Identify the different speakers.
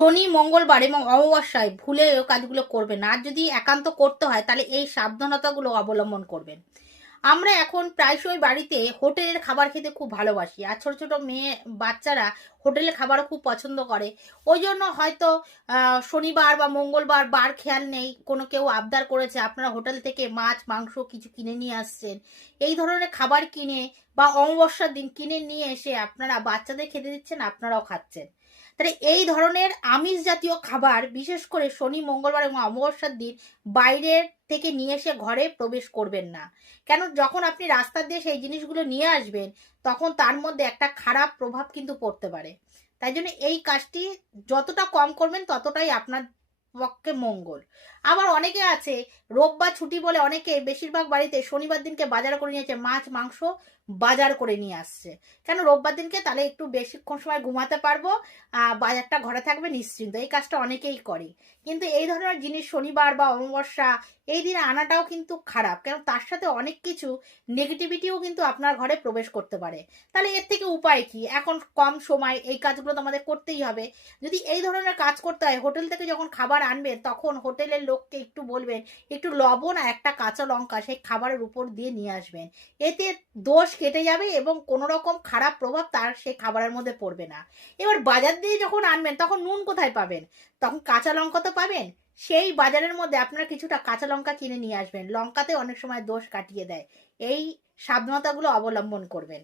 Speaker 1: শনি, মঙ্গলবার এবং অমাবস্যায় ভুলে কাজগুলো করবেন আর যদি একান্ত করতে হয়, তাহলে এই সাবধানতাগুলো অবলম্বন করবেন। আমরা এখন প্রায়শই বাড়িতে হোটেলের খাবার খেতে খুব ভালোবাসি। আর ছোটো ছোটো মেয়ে বাচ্চারা হোটেলের খাবারও খুব পছন্দ করে। ওই জন্য হয়তো শনিবার বা মঙ্গলবার বার খেয়াল নেই, কোনো কেউ আবদার করেছে, আপনারা হোটেল থেকে মাছ, মাংস কিছু কিনে নিয়ে আসছেন। এই ধরনের খাবার কিনে বা অমাবস্যার দিন কিনে নিয়ে এসে আপনারা বাচ্চাদের খেতে দিচ্ছেন, আপনারাও খাচ্ছেন। তাহলে এই ধরনের আমিষ জাতীয় খাবার, বিশেষ করে শনি, মঙ্গলবার এবং অমাবস্যার দিন বাইরের থেকে নিয়ে এসে ঘরে প্রবেশ করবেন না। কেন? যখন আপনি রাস্তা দিয়ে সেই জিনিসগুলো নিয়ে আসবেন, তখন তার মধ্যে একটা খারাপ প্রভাব কিন্তু পড়তে পারে। তাই জন্য এই কাজটি যতটা কম করবেন, ততটাই আপনার পক্ষে মঙ্গল। আবার অনেকে আছে, রোববার ছুটি বলে অনেকে বেশিরভাগ বাড়িতে শনিবার দিনকে বাজার করে নিয়ে আসছে মাছ, মাংস বাজার করে নিয়ে আসছে। কেন রোববার দিনকে? তাহলে একটু বেশিক্ষণ সময় ঘুমাতে পারব বাজারটা ঘরে থাকবে নিশ্চিন্ত। এই কাজটা অনেকেই করে। কিন্তু এই ধরনের জিনিস শনিবার বা অমাবস্যা, এই দিনে আনাটাও কিন্তু খারাপ। কেন? তার সাথে অনেক কিছু নেগেটিভিটিও কিন্তু আপনার ঘরে প্রবেশ করতে পারে। তাহলে এর থেকে উপায় কি? এখন কম সময়, এই কাজগুলো তো আমাদের করতেই হবে। যদি এই ধরনের কাজ করতে হয়, হোটেল থেকে যখন খাবার আনবেন তখন হোটেলের লোককে একটু বলবেন, একটু লবণ আর একটা কাঁচা লঙ্কা সেই খাবারের উপর দিয়ে নিয়ে আসবেন। এতে দোষ কেটে যাবে এবং কোনো রকম খারাপ প্রভাব তার সেই খাবারের মধ্যে পড়বে না। এবার বাজার দিয়ে যখন আনবেন, তখন নুন কোথায় পাবেন? তখন কাঁচা লঙ্কা তো পাবেন। সেই বাজারের মধ্যে আপনারা কিছুটা কাঁচা লঙ্কা কিনে নিয়ে আসবেন। লঙ্কাতে অনেক সময় দোষ কাটিয়ে দেয়। এই সাবধানতাগুলো অবলম্বন করবেন।